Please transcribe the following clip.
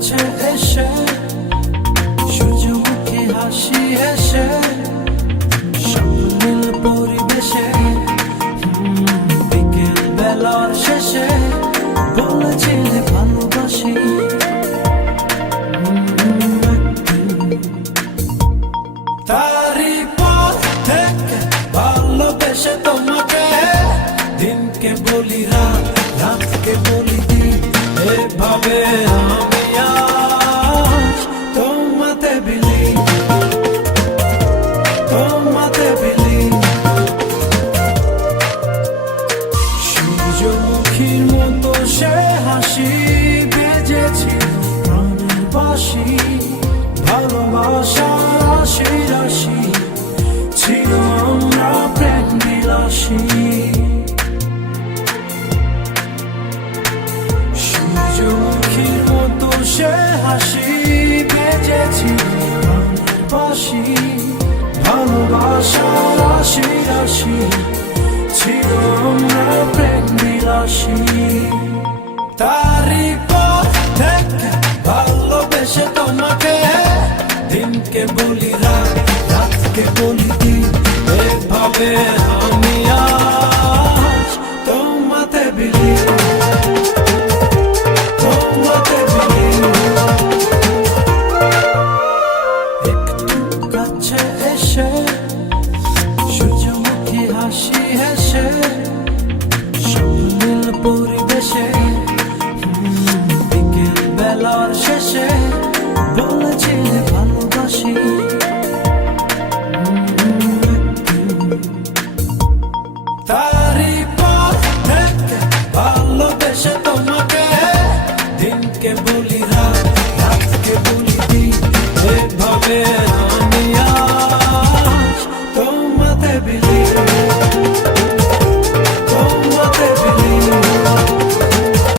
কাছে এসে সূর্যমুখী হাসি হেসে স্বপ্নীল পরিবেশে বিকেল বেলার শেষে বলেছিলে ভালোবাসি। তারই পর থেকে ভালোবেসে তোমাকে দিনকে বলি রাত, রাতকে বলি দিন, এভাবে আমি আজ তোমাতে বিলি, তোমাতে বিলি। সূর্যমুখীর মতো সে হাসি বেজেছিল প্রাণের বাঁশি, ভালোবাসা রাশি রাশি ছিল আমরা প্রেম বিলাসী। সূর্যমুখীর মতো সে হাসি বেজেছিল প্রাণের বাঁশি, ভালোবাসা রাশি রাশি ছিল আমরা প্রেম বিলাসী। তারই পর থেকে ভালোবেসে তোমাকে দিনকে বলি রাত, রাতকে বলি দিন, এভাবে আমি আজ তোমাতে বিলি, তোমাতে বিলি। একটু কাছে এসে সূর্যমুখী হাসি হেসে স্বপ্নীল পরিবেশে বিকেল বেলার শেষে বলেছিলে ভালোবাসি। তারই পর থেকে ভালোবেসে তোমাকে দিনকে বলি